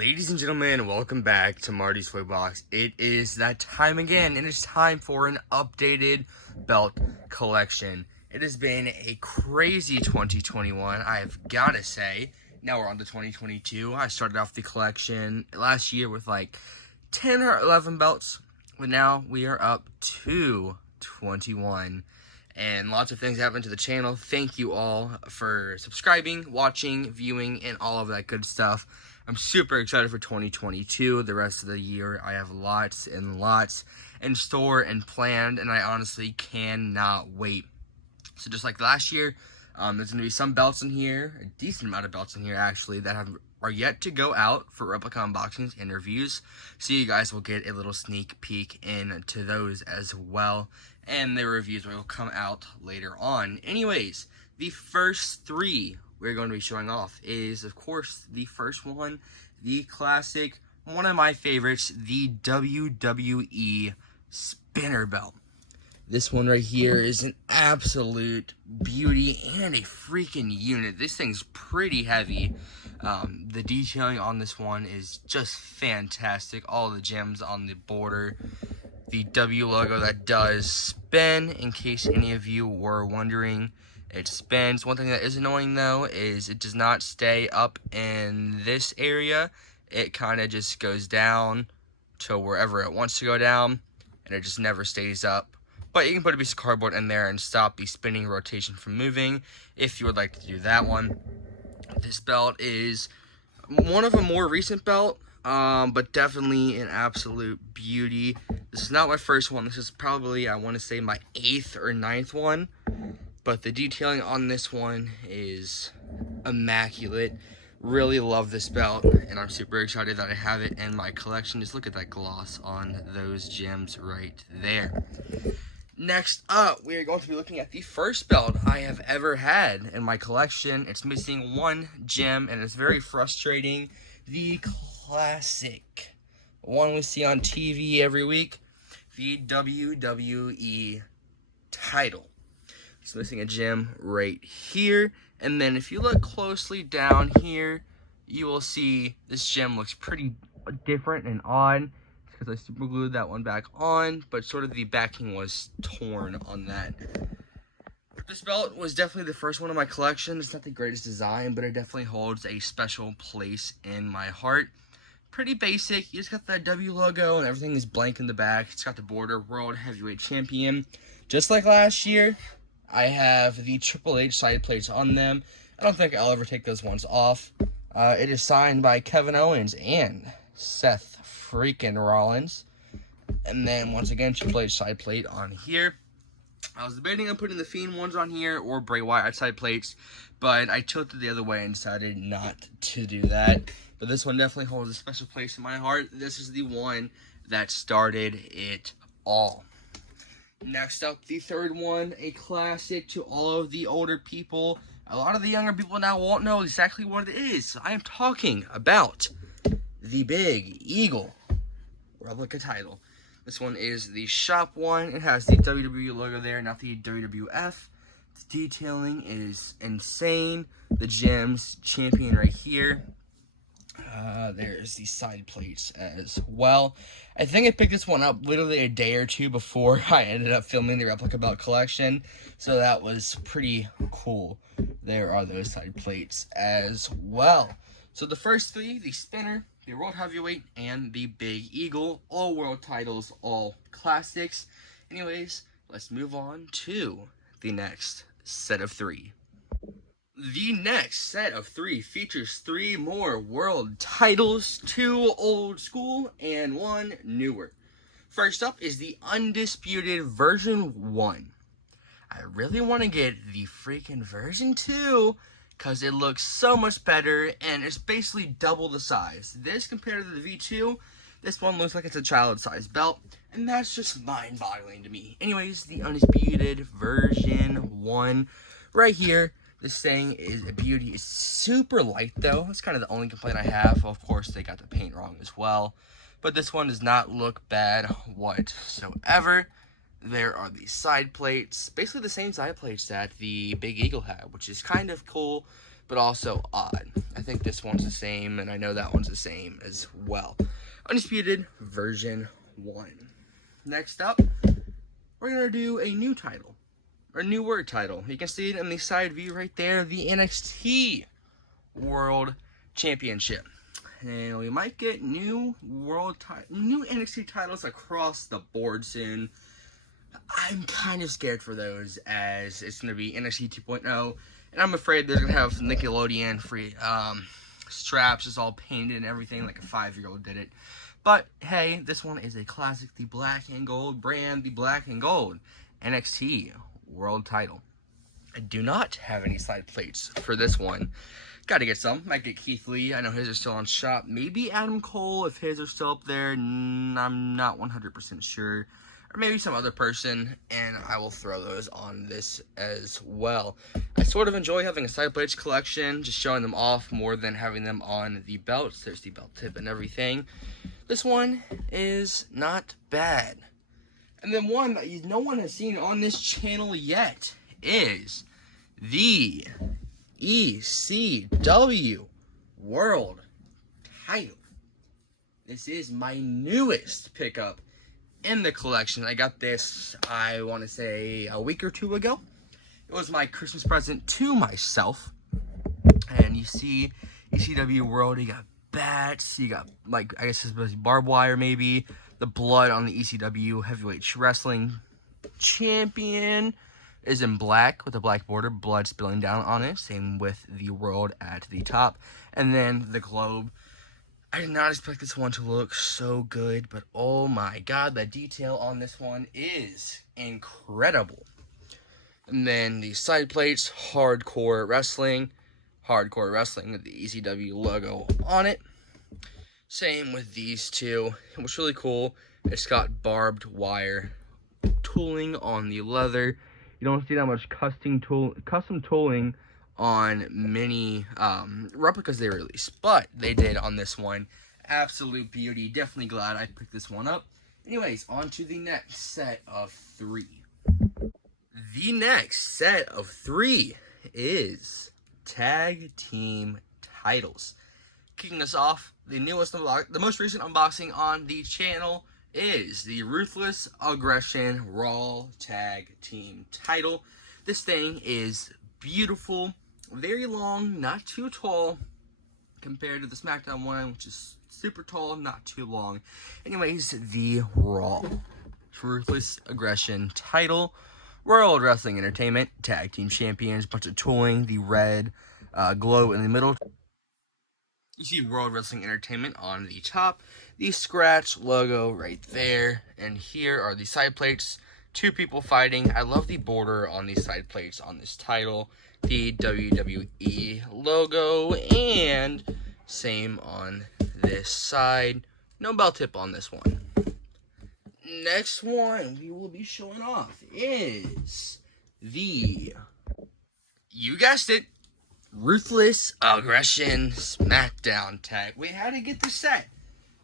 Ladies and gentlemen, welcome back to Marty's Toy Box. It is that time again, and it's time for an updated belt collection. It has been a crazy 2021, I've got to say. Now we're on to 2022. I started off the collection last year with like 10 or 11 belts, but now we are up to 21. And lots of things happened to the channel. Thank you all for subscribing, watching, viewing, and all of that good stuff. I'm super excited for 2022. The rest of the year, I have lots and lots in store and planned, and I honestly cannot wait. So just like last year, there's going to be some belts in here, a decent amount of belts in here actually, that are yet to go out for Replica unboxings and reviews. So you guys will get a little sneak peek into those as well, and the reviews will come out later on. Anyways, the first three we're going to be showing off is, of course, the first one, the classic, one of my favorites, the WWE spinner belt. This one right here is an absolute beauty and a freaking unit. This thing's pretty heavy. The detailing on this one is just fantastic. All the gems on the border. The W logo that does spin, in case any of you were wondering. It spins. One thing that is annoying though is it does not stay up in this area. It kind of just goes down to wherever it wants to go down, and it just never stays up. But you can put a piece of cardboard in there and stop the spinning rotation from moving if you would like to do that one. This belt is one of a more recent belt, but definitely an absolute beauty. This is not my first one. This is probably, I want to say, my 8th or 9th one. But the detailing on this one is immaculate. Really love this belt, and I'm super excited that I have it in my collection. Just look at that gloss on those gems right there. Next up, we are going to be looking at the first belt I have ever had in my collection. It's missing one gem, and it's very frustrating. The classic one we see on TV every week, the WWE title. It's missing a gem right here, and then if you look closely down here, you will see this gem looks pretty different and odd. It's because I super glued that one back on, but sort of the backing was torn on that. This belt was definitely the first one in my collection. It's not the greatest design, but it definitely holds a special place in my heart. Pretty basic. You just got that W logo, and everything is blank in the back. It's got the border, World Heavyweight Champion. Just like last year, I have the Triple H side plates on them. I don't think I'll ever take those ones off. It is signed by Kevin Owens and Seth freaking Rollins. And then, once again, Triple H side plate on here. I was debating on putting the Fiend ones on here or Bray Wyatt side plates, but I tilted the other way and decided not to do that. But this one definitely holds a special place in my heart. This is the one that started it all. Next up, the third one, a classic to all of the older people. A lot of the younger people now won't know exactly what it is. I am talking about the Big Eagle Replica title. This one is the shop one. It has the WWE logo there, not the WWF. The detailing is insane. The gems, champion right here. There's the side plates as well. I think I picked this one up literally a day or two before I ended up filming the Replica belt collection, so that was pretty cool. There are those side plates as well. So the first three, the spinner, the World Heavyweight, and the Big Eagle, all world titles, all classics. Anyways, let's move on to the next set of three. The next set of three features 3 more world titles, 2 old school and 1 newer. First up is the Undisputed version 1. I really want to get the freaking version 2 because it looks so much better and it's basically double the size. This compared to the V2, this one looks like it's a child-sized belt, and that's just mind-boggling to me. Anyways, the Undisputed version 1 right here. This thing is a beauty. It's super light though. That's kind of the only complaint I have. Of course, they got the paint wrong as well. But this one does not look bad whatsoever. There are these side plates. Basically the same side plates that the Big Eagle had, which is kind of cool. but also odd. I think this one's the same, and I know that one's the same as well. Undisputed version 1. Next up, we're going to do a new title, or new word title. You can see it in the side view right there, the NXT World Championship. And we might get new NXT titles across the board soon. I'm kind of scared for those, as it's going to be NXT 2.0, and I'm afraid they're going to have Nickelodeon free straps, just all painted and everything like a 5-year-old did it. But hey, this one is a classic, the black and gold brand, the black and gold NXT World title. I do not have any side plates for this one. Got to get some. Might get Keith Lee. I know his are still on shop. Maybe Adam Cole, if his are still up there. I'm not 100% sure. Or maybe some other person, and I will throw those on this as well. I sort of enjoy having a side plates collection, just showing them off more than having them on the belts. There's the belt tip and everything. This one is not bad. And then one that no one has seen on this channel yet is the ECW World title. This is my newest pickup in the collection. I got this, I want to say, a week or two ago. It was my Christmas present to myself. And you see ECW World, you got bats, you got, like, I guess it's barbed wire maybe, the blood on the ECW Heavyweight Wrestling Champion is in black with a black border, blood spilling down on it, same with the world at the top, and then the globe. I did not expect this one to look so good, but oh my god, the detail on this one is incredible. And then the side plates, hardcore wrestling with the ECW logo on it. Same with these two. What's really cool, it's got barbed wire tooling on the leather. You don't see that much custom tooling on many replicas they release, but they did on this one. Absolute beauty. Definitely glad I picked this one up. Anyways, on to the next set of 3. The next set of 3 is tag team titles. Kicking us off, the most recent unboxing on the channel is the Ruthless Aggression Raw Tag Team title. This thing is beautiful, very long, not too tall, compared to the SmackDown one, which is super tall, not too long. Anyways, the Raw Ruthless Aggression title, World Wrestling Entertainment, Tag Team Champions, bunch of tooling, the red glow in the middle. You see World Wrestling Entertainment on the top, the scratch logo right there, and here are the side plates. 2 people fighting. I love the border on these side plates on this title, the WWE logo, and same on this side. No belt tip on this one. Next one we will be showing off is the, you guessed it, Ruthless Aggression SmackDown tag. We had to get this set.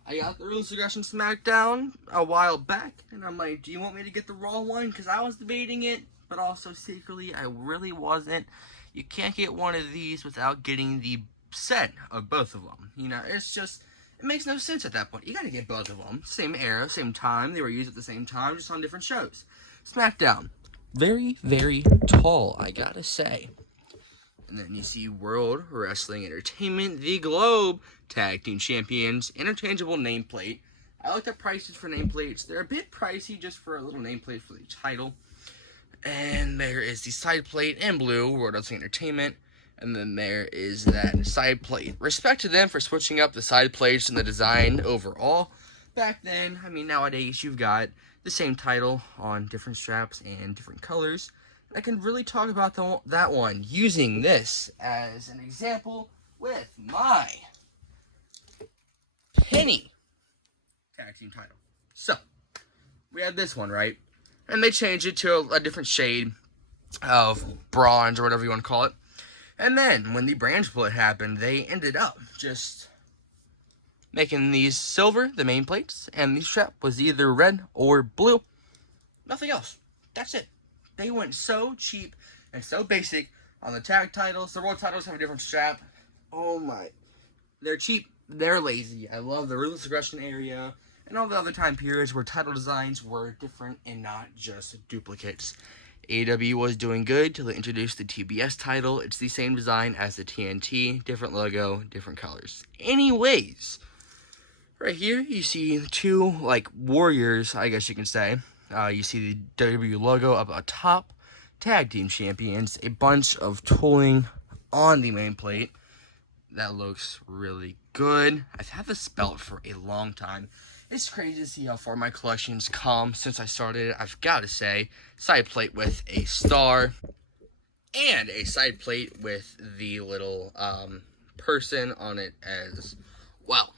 I got the Ruthless Aggression SmackDown a while back, and I'm like, do you want me to get the Raw one? Because I was debating it, but also secretly, I really wasn't. You can't get one of these without getting the set of both of them. You know, it's just, it makes no sense at that point. You gotta get both of them. Same era, same time. They were used at the same time, just on different shows. SmackDown. Very, very tall, I gotta say. And then you see World Wrestling Entertainment, the Globe Tag Team Champions, interchangeable nameplate. I looked at prices for nameplates. They're a bit pricey just for a little nameplate for the title. And there is the side plate in blue, World Wrestling Entertainment. And then there is that side plate. Respect to them for switching up the side plates and the design overall. Back then, I mean, nowadays you've got the same title on different straps and different colors. I can really talk about that one using this as an example with my Penny tag team title. So, we had this one, right? And they changed it to a different shade of bronze or whatever you want to call it. And then, when the brand split happened, they ended up just making these silver, the main plates, and the strap was either red or blue. Nothing else. That's it. They went so cheap and so basic on the tag titles. The world titles have a different strap. Oh my. They're cheap. They're lazy. I love the ruthless aggression area and all the other time periods where title designs were different and not just duplicates. AEW was doing good till they introduced the TBS title. It's the same design as the TNT, different logo, different colors. Anyways, right here you see two like warriors, I guess you can say. You see the WWE logo up top, tag team champions, a bunch of tooling on the main plate. That looks really good. I've had this belt for a long time. It's crazy to see how far my collection's come since I started. I've got to say, side plate with a star and a side plate with the little person on it as well.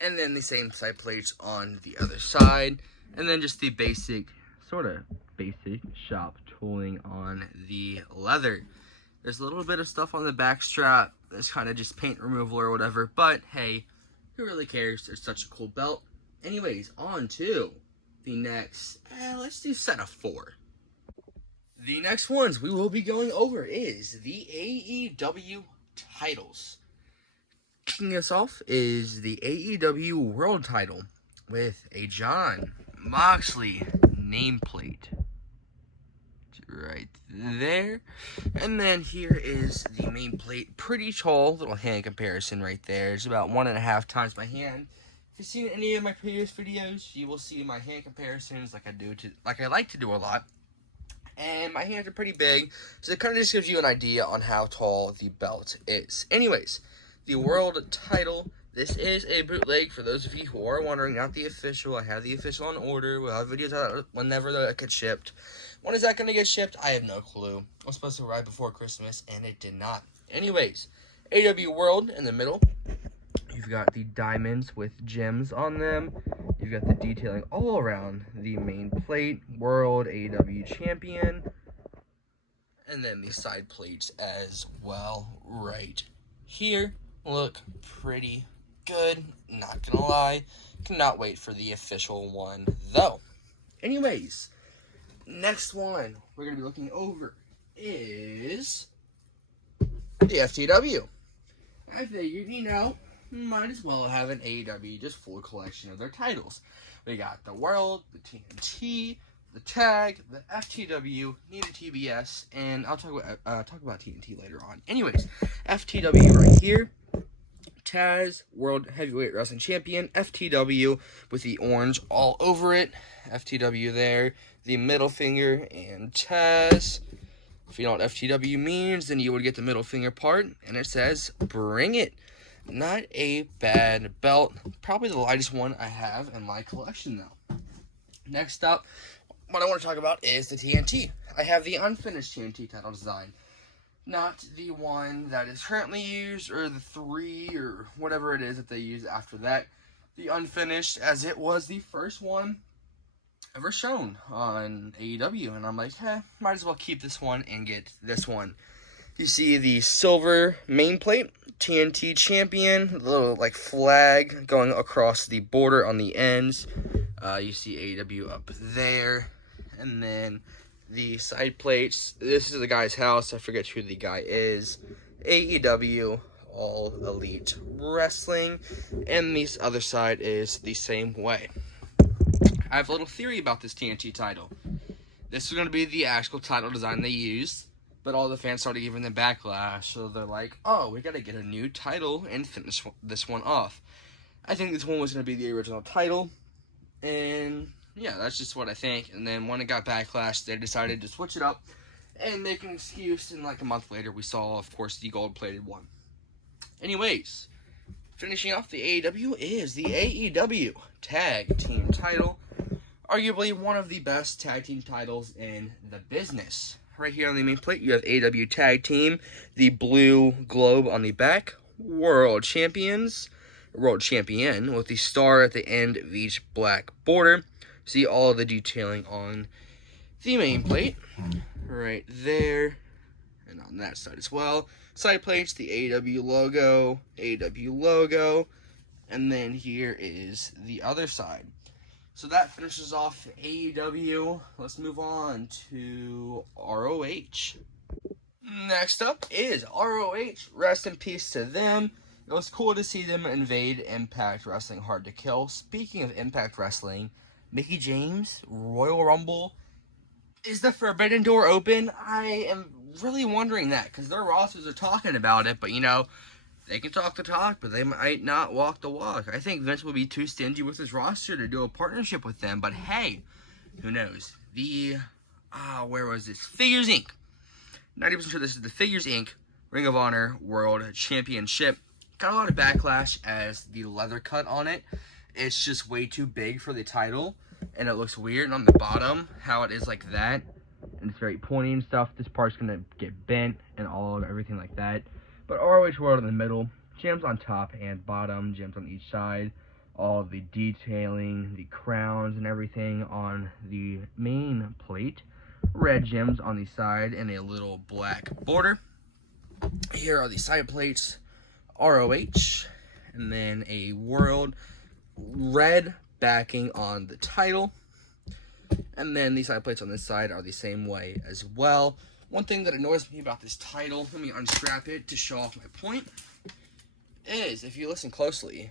And then the same side plates on the other side. And then just the basic, sort of basic shop tooling on the leather. There's a little bit of stuff on the back strap. It's kind of just paint removal or whatever. But hey, who really cares? It's such a cool belt. Anyways, on to the next, let's do set of 4. The next ones we will be going over is the AEW titles. Kicking us off is the AEW World title with a Jon Moxley nameplate. Right there. And then here is the main plate. Pretty tall, little hand comparison right there. It's about 1.5 times my hand. If you've seen any of my previous videos, you will see my hand comparisons like I like to do a lot. And my hands are pretty big, so it kind of just gives you an idea on how tall the belt is. Anyways, the world title. This is a bootleg for those of you who are wondering, not the official. I have the official on order. We'll have videos out whenever that gets shipped. When is that going to get shipped? I have no clue. It was supposed to arrive before Christmas, and it did not. Anyways, AEW World in the middle. You've got the diamonds with gems on them. You've got the detailing all around the main plate. World AEW Champion. And then the side plates as well right here. Look pretty good, not gonna lie. Cannot wait for the official one though. Anyways, next one we're gonna be looking over is the FTW. I figured, might as well have an AEW just full collection of their titles. We got the World, the TNT, the Tag, the FTW, need a TBS, and I'll talk about TNT later on. Anyways, FTW right here. Taz, World Heavyweight Wrestling Champion, FTW with the orange all over it, FTW there, the middle finger, and Taz. If you know what FTW means, then you would get the middle finger part, and it says, bring it. Not a bad belt, probably the lightest one I have in my collection though. Next up, what I want to talk about is the TNT. I have the unfinished TNT title design. Not the one that is currently used, or the 3, or whatever it is that they use after that. The unfinished, as it was the first one ever shown on AEW. And I'm like, might as well keep this one and get this one. You see the silver main plate, TNT Champion, the little like flag going across the border on the ends. You see AEW up there. And then the side plates, this is the guy's house, I forget who the guy is. AEW, All Elite Wrestling, and the other side is the same way. I have a little theory about this TNT title. This is going to be the actual title design they used, but all the fans started giving them backlash, so they're like, oh, we got to get a new title and finish this one off. I think this one was going to be the original title, and yeah, that's just what I think. And then when it got backlash, they decided to switch it up and make an excuse. And like a month later, we saw, of course, the gold-plated one. Anyways, finishing off the AEW is the AEW Tag Team title. Arguably one of the best tag team titles in the business. Right here on the main plate, you have AEW Tag Team, the blue globe on the back, World Champions, World Champion, with the star at the end of each black border. See all of the detailing on the main plate, right there, and on that side as well. Side plates, the AEW logo, and then here is the other side. So that finishes off AEW. Let's move on to ROH. Next up is ROH. Rest in peace to them. It was cool to see them invade Impact Wrestling Hard to Kill. Speaking of Impact Wrestling, Mickie James, Royal Rumble. Is the Forbidden Door open? I am really wondering that because their rosters are talking about it, but you know, they can talk the talk, but they might not walk the walk. I think Vince will be too stingy with his roster to do a partnership with them, but hey, who knows? Where was this? Figures Inc. 90% sure this is the Figures Inc. Ring of Honor World Championship. Got a lot of backlash as the leather cut on it. It's just way too big for the title, and it looks weird on the bottom, how it is like that. And it's very pointy and stuff. This part's going to get bent and all of everything like that. But ROH World in the middle, gems on top and bottom, gems on each side. All of the detailing, the crowns and everything on the main plate. Red gems on the side and a little black border. Here are the side plates, ROH, and then a world red backing on the title. And then the side plates on this side are the same way as well. One thing that annoys me about this title, let me unstrap it to show off my point, is if you listen closely,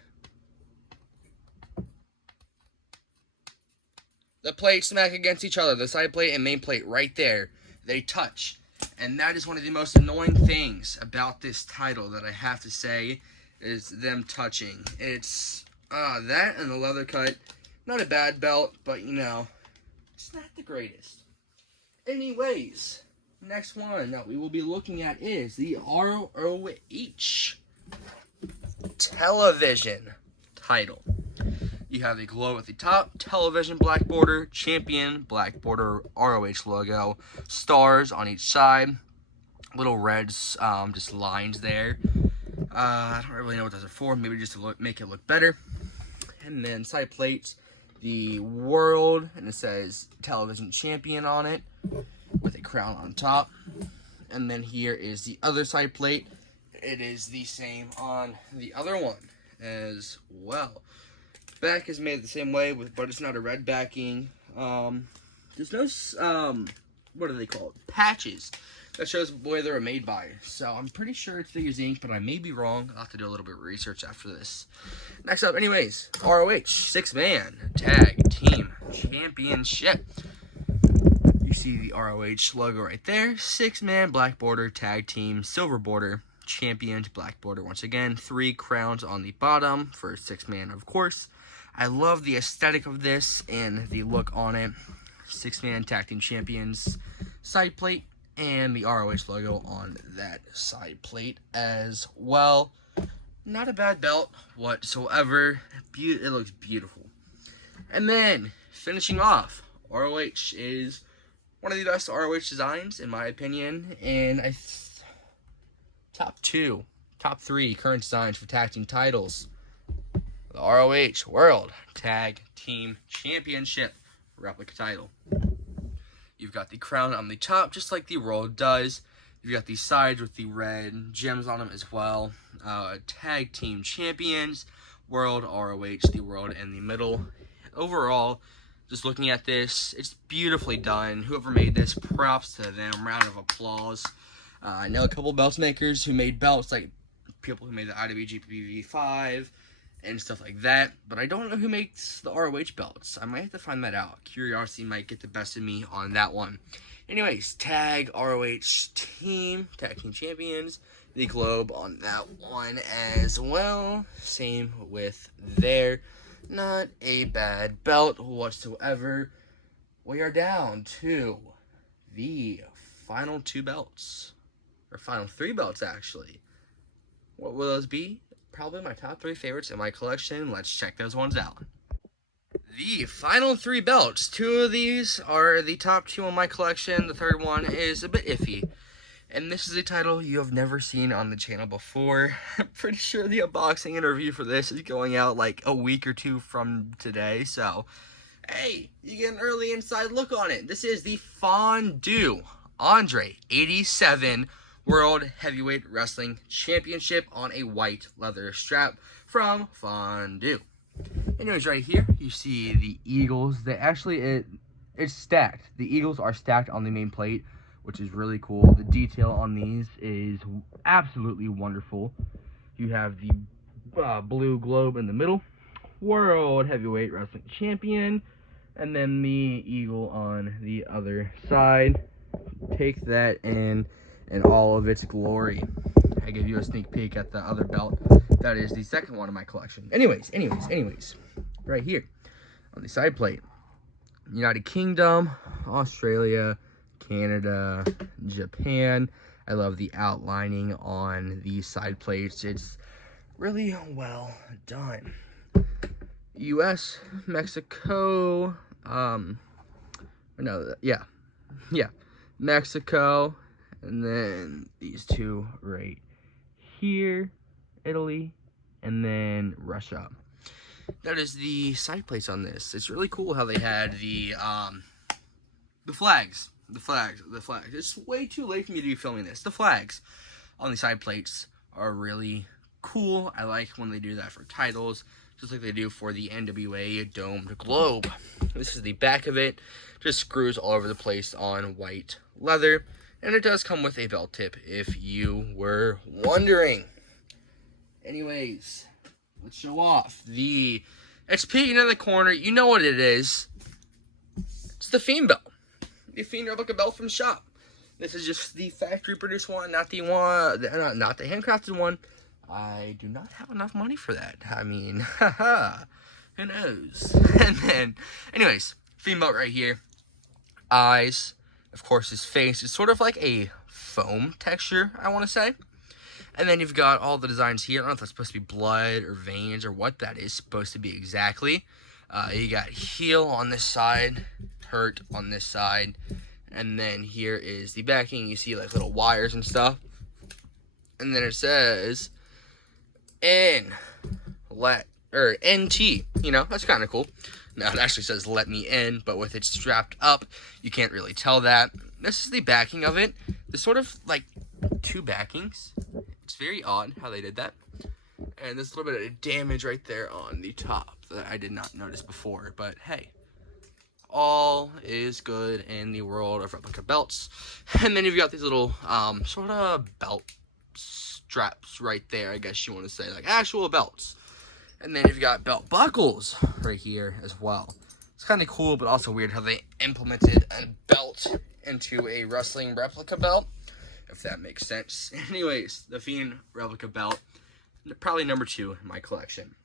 the plates smack against each other, the side plate and main plate right there. They touch. And that is one of the most annoying things about this title that I have to say is them touching. It's that and the leather cut. Not a bad belt, but you know, it's not the greatest. Anyways, next one that we will be looking at is the ROH television title. You have the glow at the top, television black border, champion, black border, ROH logo, stars on each side, little reds, just lines there. I don't really know what those are for, maybe just to make it look better. And then side plates, the world, and it says television champion on it, with a crown on top. And then here is the other side plate. It is the same on the other one as well. Back is made the same way, but it's not a red backing. There's no, what are they called? Patches that shows where they were made by. So I'm pretty sure it's Figures Inc., but I may be wrong. I'll have to do a little bit of research after this. Next up, anyways, ROH 6-man tag team championship. You see the ROH logo right there. 6-man black border tag team silver border. Championed black border once again. 3 crowns on the bottom for 6-man, of course. I love the aesthetic of this and the look on it. 6-man tag team champions side plate and the ROH logo on that side plate as well. Not a bad belt whatsoever. It looks beautiful. And then finishing off, ROH is one of the best ROH designs in my opinion, and top 3 current designs for tag team titles. The ROH World Tag Team Championship replica title. You've got the crown on the top, just like the World does. You've got the sides with the red gems on them as well. Tag Team Champions, World, ROH, the World in the middle. Overall, just looking at this, it's beautifully done. Whoever made this, props to them. Round of applause. I know a couple belt makers who made belts, like people who made the IWGP V5 and stuff like that, but I don't know who makes the ROH belts. I might have to find that out. Curiosity might get the best of me on that one. Anyways, tag ROH team, tag team champions, the globe on that one as well. Same with there. Not a bad belt whatsoever. We are down to the final 2 belts, or final 3 belts actually. What will those be? Probably my top 3 favorites in my collection. Let's check those ones out. The final 3 belts. 2 of these are the top 2 in my collection. The third one is a bit iffy. And this is a title you have never seen on the channel before. I'm pretty sure the unboxing interview for this is going out like a week or 2 from today. So, hey, you get an early inside look on it. This is the Fondue Andre 87 World Heavyweight Wrestling Championship on a white leather strap from Fondue. Anyways, right here, you see the Eagles. It's stacked. The Eagles are stacked on the main plate which is really cool. The detail on these is absolutely wonderful. You have the blue globe in the middle, World Heavyweight Wrestling Champion, and then the eagle on the other side. Take that in all of its glory. I give you a sneak peek at the other belt. That is the second one in my collection. Anyways. Right here on the side plate. United Kingdom, Australia, Canada, Japan. I love the outlining on these side plates. It's really well done. US, Mexico, Mexico, and then these two right here, Italy, and then Russia. That is the side plates on this. It's really cool how they had the flags. The flags. It's way too late for me to be filming this. The flags on the side plates are really cool. I like when they do that for titles, just like they do for the NWA domed globe. This is the back of it. Just screws all over the place on white leather. And it does come with a belt tip, if you were wondering. Anyways, let's show off it's peeking in the corner. You know what it is. It's the Fiend belt. The Fiend Replica belt from shop. This is just the factory produced one, not the handcrafted one. I do not have enough money for that. I mean, haha, who knows? And then, anyways, Fiend belt right here. Eyes, of course, his face is sort of like a foam texture, I want to say. And then you've got all the designs here. I don't know if that's supposed to be blood or veins or what that is supposed to be exactly. You got heel on this side, hurt on this side, and then here is the backing. You see like little wires and stuff. And then it says NT. You know, that's kind of cool. Now it actually says let me in, but with it strapped up, you can't really tell that. This is the backing of it. There's sort of like two backings. It's very odd how they did that. And there's a little bit of damage right there on the top that I did not notice before. But hey, all is good in the world of replica belts. And then you've got these little sort of belt straps right there, I guess you want to say, like actual belts. And then you've got belt buckles right here as well. It's kind of cool, but also weird how they implemented a belt into a wrestling replica belt, if that makes sense. Anyways, the Fiend replica belt, probably number 2 in my collection.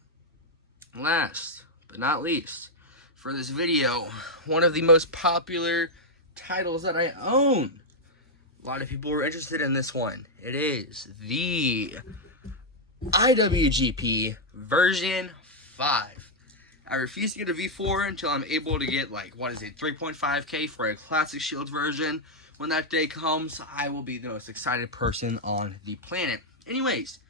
Last but not least, for this video, one of the most popular titles that I own. A lot of people were interested in this one. It is the IWGP version 5. I refuse to get a V4 until I'm able to get, like, 3.5K for a Classic Shield version. When that day comes, I will be the most excited person on the planet. Anyways,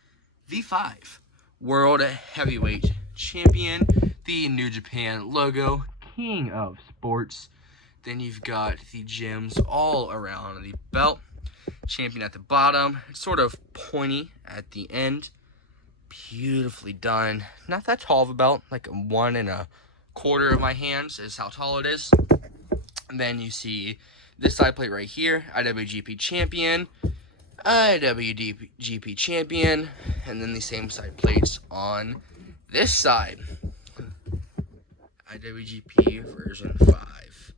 V5, World Heavyweight Champion, the New Japan logo, King of Sports. Then you've got the gems all around the belt. Champion at the bottom. It's sort of pointy at the end. Beautifully done. Not that tall of a belt, like 1 1/4 of my hands is how tall it is. And then you see this side plate right here, IWGP Champion, IWGP Champion, and then the same side plates on this side. IWGP version 5.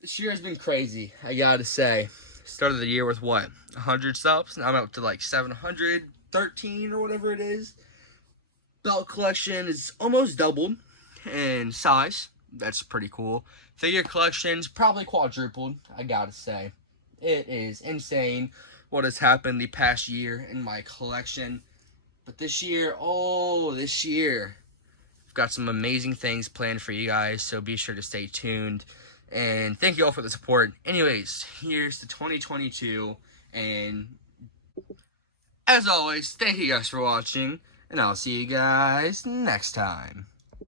This year has been crazy, I gotta say. Started the year with what? 100 subs? Now I'm up to like 713 or whatever it is. Belt collection is almost doubled in size. That's pretty cool. Figure collection's probably quadrupled, I gotta say. It is insane what has happened the past year in my collection. But this year, I've got some amazing things planned for you guys, so be sure to stay tuned. And thank you all for the support. Anyways, here's to 2022. And as always, thank you guys for watching. And I'll see you guys next time.